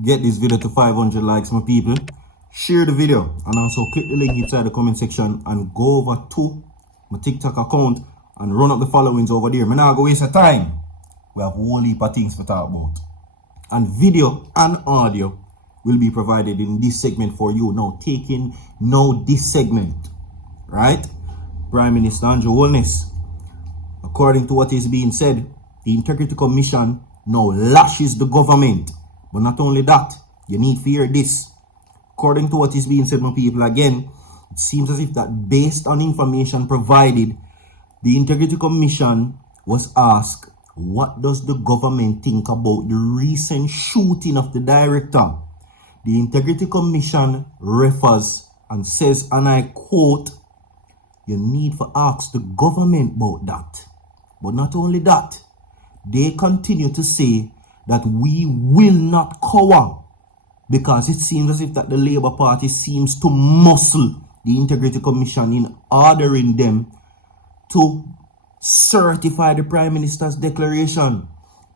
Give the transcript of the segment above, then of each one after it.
get this video to 500 likes, my people. Share the video and also click the link inside the comment section and go over to my TikTok account and run up the followings over there. I'm not going to waste of time. We have a whole heap of things to talk about. And video and audio will be provided in this segment for you. Now, taking this segment, right? Prime Minister Andrew Holness, according to what is being said, the Integrity Commission now lashes the government. But not only that, you need to hear this. According to what is being said, my people, again, it seems as if that based on information provided, the Integrity Commission was asked, what does the government think about the recent shooting of the director? The Integrity Commission refers and says, and I quote, you need to ask the government about that. But not only that, they continue to say that we will not cower, because it seems as if that the Labour Party seems to muscle the Integrity Commission in ordering them to certify the Prime Minister's declaration.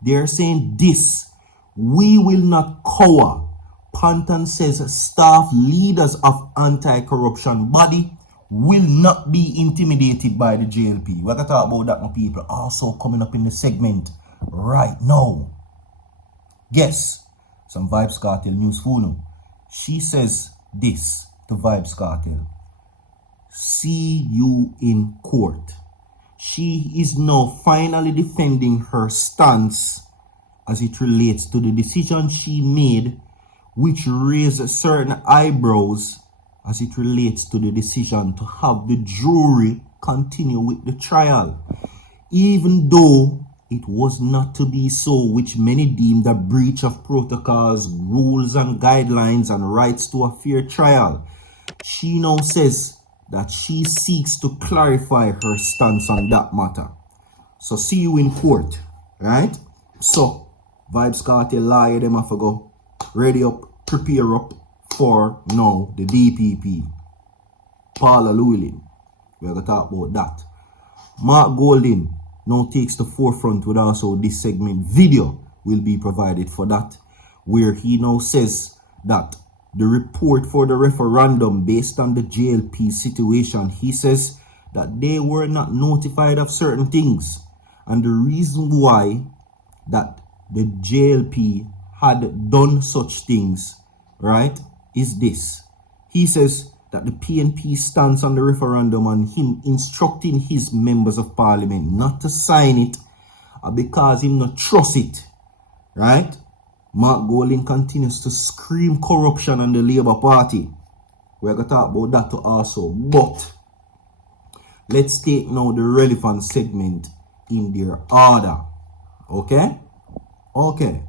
They're saying this: we will not cower. Panton says staff leaders of anti-corruption body will not be intimidated by the JLP. We're going to talk about that, my people. Also coming up in the segment right now. Guess some Vybz Kartel news phone. She says this to Vybz Kartel: see you in court. She is now finally defending her stance as it relates to the decision she made, which raised certain eyebrows as it relates to the decision to have the jury continue with the trial, even though it was not to be so, which many deemed a breach of protocols, rules and guidelines and rights to a fair trial. She now says that she seeks to clarify her stance on that matter. So see you in court, right? So Vybz Kartel lawyer them have to go ready up, prepare up for now the DPP. Paula Llewellyn, we're gonna talk about that. Mark Golding now takes the forefront with also this segment. Video will be provided for that, where he now says that the report for the referendum based on the JLP situation, he says that they were not notified of certain things, and the reason why that the JLP had done such things, right, is this. He says that the PNP stance on the referendum and him instructing his members of parliament not to sign it because him not trust it, right? Mark Golding continues to scream corruption on the Labour Party. We're going to talk about that too also. But let's take now the relevant segment in their order. Okay? Okay.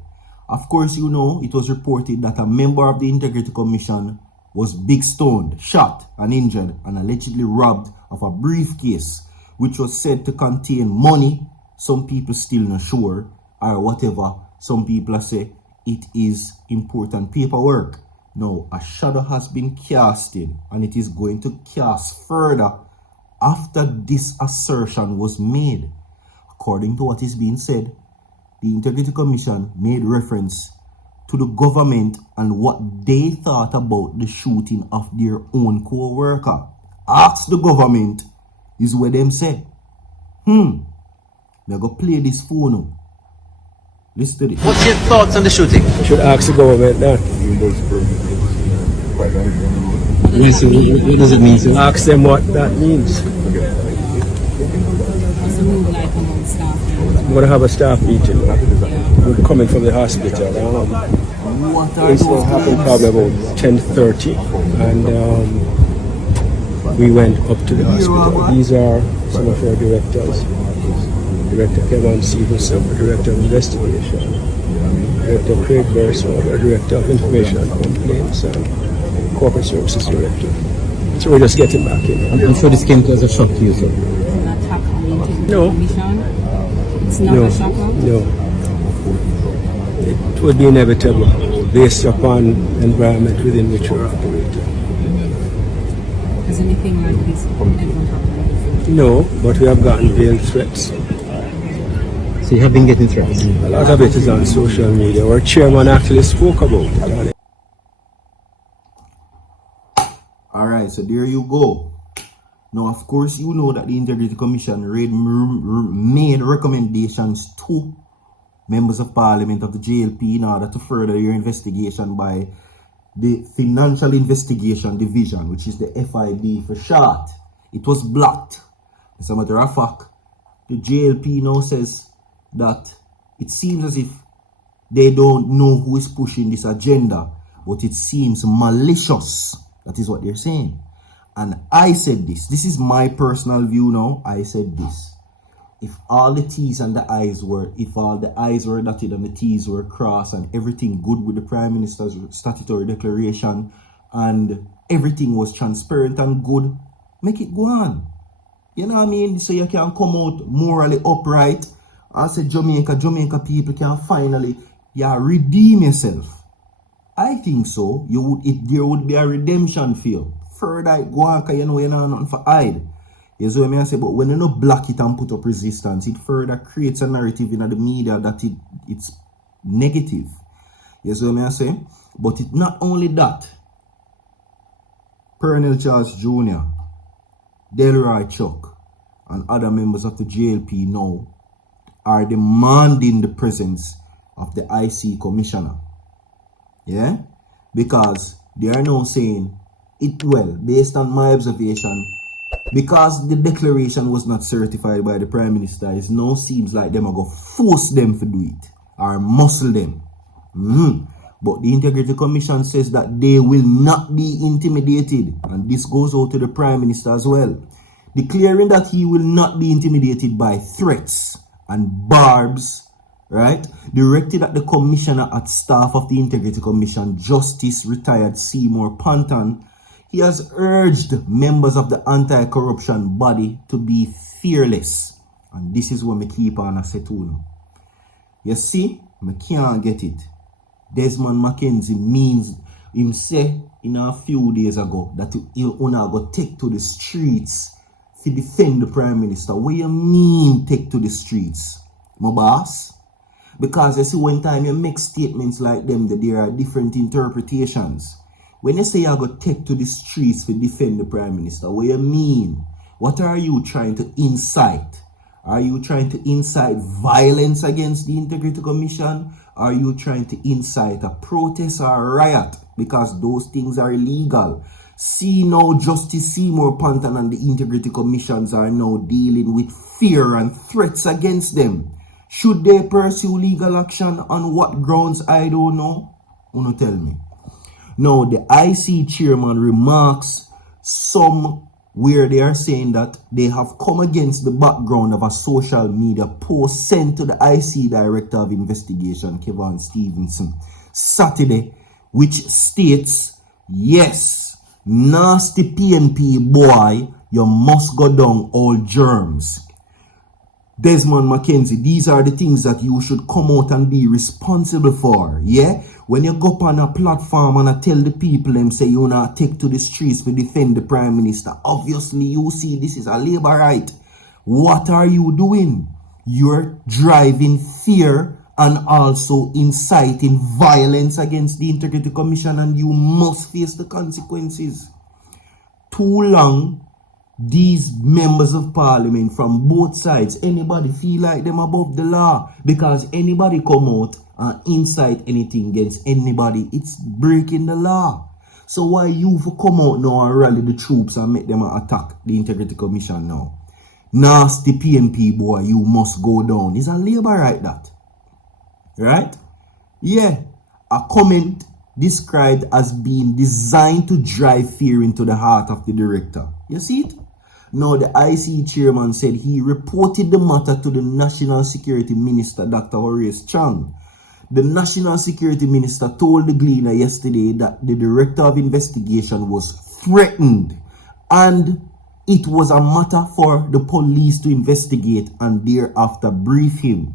Of course, you know, it was reported that a member of the Integrity Commission was big stoned, shot and injured and allegedly robbed of a briefcase which was said to contain money. Some people still not sure, or whatever. Some people say it is important paperwork. Now, a shadow has been casted and it is going to cast further after this assertion was made. According to what is being said, the Integrity Commission made reference to the government and what they thought about the shooting of their own co-worker. Ask the government is what them say. They're going to play this phone now. Listen to this. What's your thoughts on the shooting? You should ask the government that. What does it mean, sir? Ask them what that means. What's the mood like among staff? I'm going to have a staff meeting. We're coming from the hospital. Incident happened probably about 10:30, and we went up to the hospital. These are some of our directors. Director Kevin Stevenson, Director of Investigation, Director Craig Burson, Director of Information and Complaints, and Corporate Services Director. So we're just getting back in. I'm sure this came as a shock to you, sir. It's an attack on the Integrity No. Commission? It's not a shocker? No. It would be inevitable based upon environment within which we're operating. Has anything like this ever happened? No, but we have gotten veiled threats. So you have been getting threats. A lot of it is on social media. Our chairman actually spoke about it. Alright, so there you go. Now, of course, you know that the Integrity Commission made recommendations to members of Parliament of the JLP in order to further your investigation by the Financial Investigation Division, which is the FID for short. It was blocked. As a matter of fact, the JLP now says that it seems as if they don't know who is pushing this agenda, but it seems malicious. That is what they're saying. And I said this. This is my personal view now. I said this. If all the T's and the I's were, if all the I's were dotted and the T's were crossed and everything good with the Prime Minister's statutory declaration and everything was transparent and good, make it go on. You know what I mean? So you can come out morally upright. I said Jamaica people can finally redeem yourself. I think so. There would be a redemption feel. Further go on because you know you know nothing for hide. You see what I say? But when you don't block it and put up resistance, it further creates a narrative in the media that it's negative. You see what I say? But it's not only that. Colonel Charles Jr., Delroy Chuck, and other members of the JLP now are demanding the presence of the IC Commissioner. Yeah? Because they are now saying, based on my observation, because the declaration was not certified by the Prime Minister, it now seems like them are going to force them to do it or muscle them. But the Integrity Commission says that they will not be intimidated, and this goes out to the Prime Minister as well, declaring that he will not be intimidated by threats and barbs, right, directed at the Commissioner at staff of the Integrity Commission, Justice Retired Seymour Panton. He has urged members of the anti-corruption body to be fearless. And this is what I keep on saying to you. You see, I can't get it. Desmond McKenzie means, him say in a few days ago that he'll go take to the streets to defend the Prime Minister. What you mean take to the streets, my boss? Because you see, one time you make statements like them, that there are different interpretations. When you say you go take to the streets to defend the Prime Minister, what you mean? What are you trying to incite? Are you trying to incite violence against the Integrity Commission? Are you trying to incite a protest or a riot? Because those things are illegal. See now, Justice Seymour Panton and the Integrity Commissions are now dealing with fear and threats against them. Should they pursue legal action? On what grounds? I don't know. Uno tell me. Now, the IC chairman remarks where they are saying that they have come against the background of a social media post sent to the IC Director of Investigation, Kevin Stevenson, Saturday, which states, yes, nasty PNP boy, you must go down all germs. Desmond McKenzie, these are the things that you should come out and be responsible for, yeah? When you go up on a platform and I tell the people them say you not take to the streets to defend the Prime Minister, obviously you see this is a labor right. What are you doing? You're driving fear and also inciting violence against the Integrity Commission, and you must face the consequences. Too long, these members of Parliament from both sides, anybody feel like them above the law, because anybody come out and incite anything against anybody, it's breaking the law. So why you for come out now and rally the troops and make them attack the Integrity Commission now? Nasty PNP boy, you must go down. It's a labor right, that. Right? Yeah. A comment described as being designed to drive fear into the heart of the director. You see it? Now, the IC chairman said he reported the matter to the National Security Minister, Dr. Horace Chang. The National Security Minister told the Gleaner yesterday that the Director of Investigation was threatened and it was a matter for the police to investigate and thereafter brief him.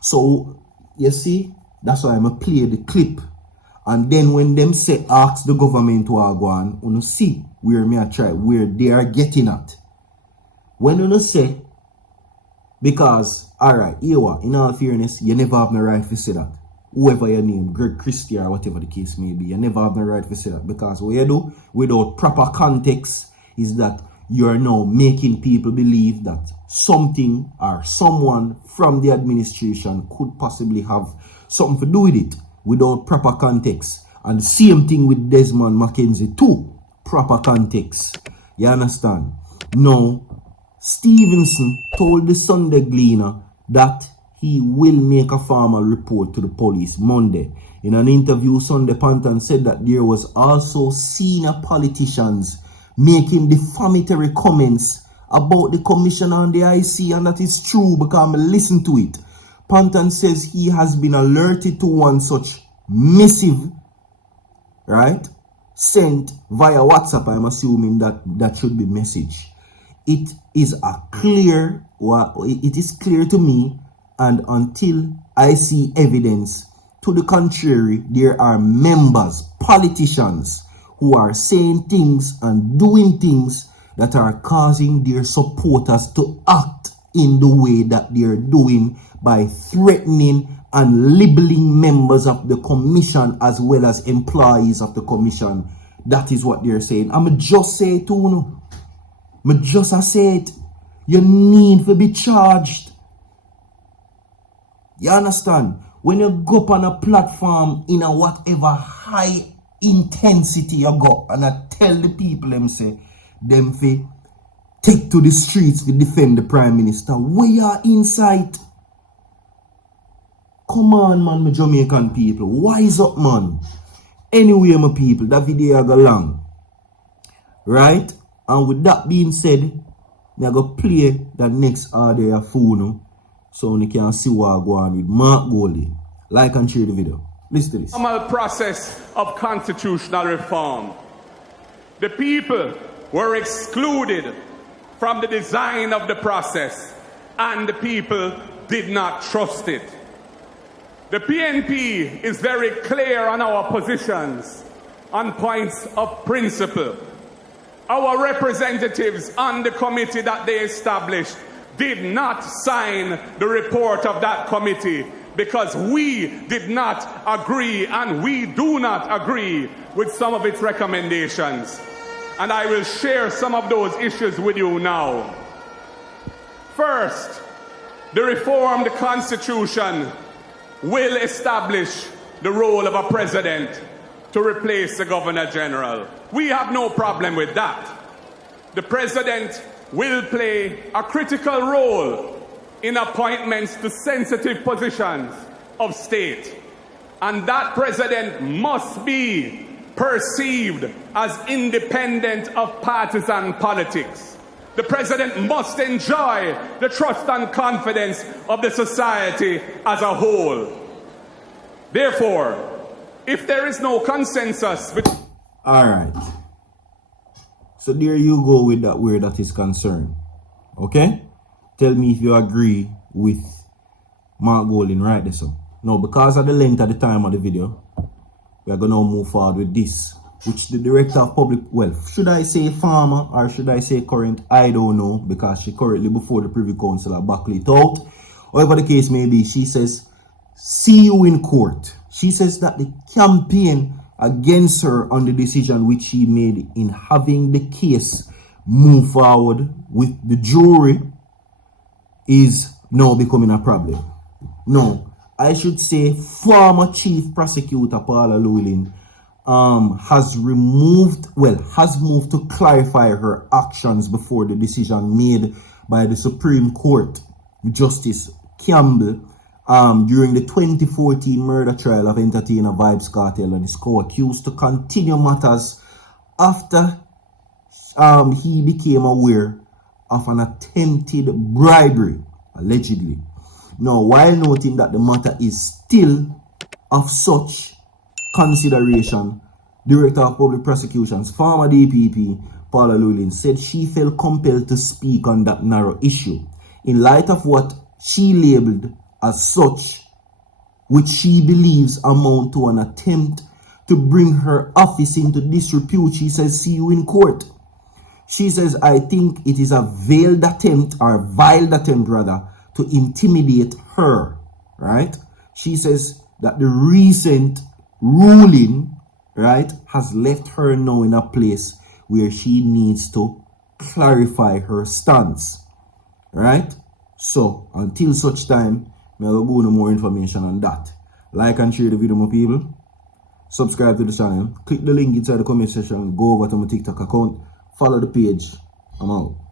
So, you see, that's why I'm going to play the clip. And then when them say ask the government to go on, you see where they are getting at. When you say, because Alright, here what? In all fairness, you never have no right to say that. Whoever your name, Greg Christie or whatever the case may be, you never have no right to say that. Because what you do without proper context is that you are now making people believe that something or someone from the administration could possibly have something to do with it without proper context. And the same thing with Desmond Mackenzie too. Proper context. You understand? Now, Stevenson told the Sunday Gleaner that he will make a formal report to the police Monday. In an interview, Sunday Panton said that there was also senior politicians making defamatory comments about the commissioner and the IC, and that is true because I listened to it. Panton says he has been alerted to one such missive, right, sent via WhatsApp. I'm assuming that should be message. It is clear to me, and until I see evidence to the contrary, there are members, politicians, who are saying things and doing things that are causing their supporters to act in the way that they're doing by threatening and labeling members of the commission as well as employees of the commission. That is what they're saying. I'm just say it too, no. I'm just say it. You need to be charged. You understand? When you go up on a platform in a whatever high intensity you go, and I tell the people them say them fi take to the streets to defend the Prime Minister, where you are inside. Come on, man, my Jamaican people, wise up, man. Anyway, my people, that video go long, right? And with that being said, I go play that next audio phone so you can see what I go on with Mark Goldie. Like and share the video. Listen to this. Normal process of constitutional reform. The people were excluded from the design of the process, and the people did not trust it. The PNP is very clear on our positions on points of principle. Our representatives on the committee that they established did not sign the report of that committee because we did not agree, and we do not agree with some of its recommendations. And I will share some of those issues with you now. First, the reformed Constitution will establish the role of a president to replace the Governor General. We have no problem with that. The president will play a critical role in appointments to sensitive positions of state. And that president must be perceived as independent of partisan politics. The president must enjoy the trust and confidence of the society as a whole. Therefore, if there is no consensus... Alright. So there you go with that where that is concerned. Okay? Tell me if you agree with Mark Golding right there. So now, because of the length of the time of the video, we are going to move forward with this, which the director of public, well, should I say former or should I say current? I don't know, because she currently before the Privy Council buckle it out. However the case may be, she says, see you in court. She says that the campaign against her on the decision which she made in having the case move forward with the jury is now becoming a problem. No, I should say former Chief Prosecutor Paula Llewellyn has moved to clarify her actions before the decision made by the Supreme Court Justice Campbell during the 2014 murder trial of entertainer Vybz Kartel and his co-accused to continue matters after he became aware of an attempted bribery, allegedly. Now, while noting that the matter is still of such consideration, Director of Public Prosecutions, former DPP, Paula Llewellyn, said she felt compelled to speak on that narrow issue in light of what she labeled as such, which she believes amount to an attempt to bring her office into disrepute. She says, see you in court. She says, I think it is a vile attempt rather, to to intimidate her, right? She says that the recent ruling, right, has left her now in a place where she needs to clarify her stance, right? So, until such time, I will go no more information on that. Like and share the video, my people. Subscribe to the channel. Click the link inside the comment section. Go over to my TikTok account. Follow the page. I'm out.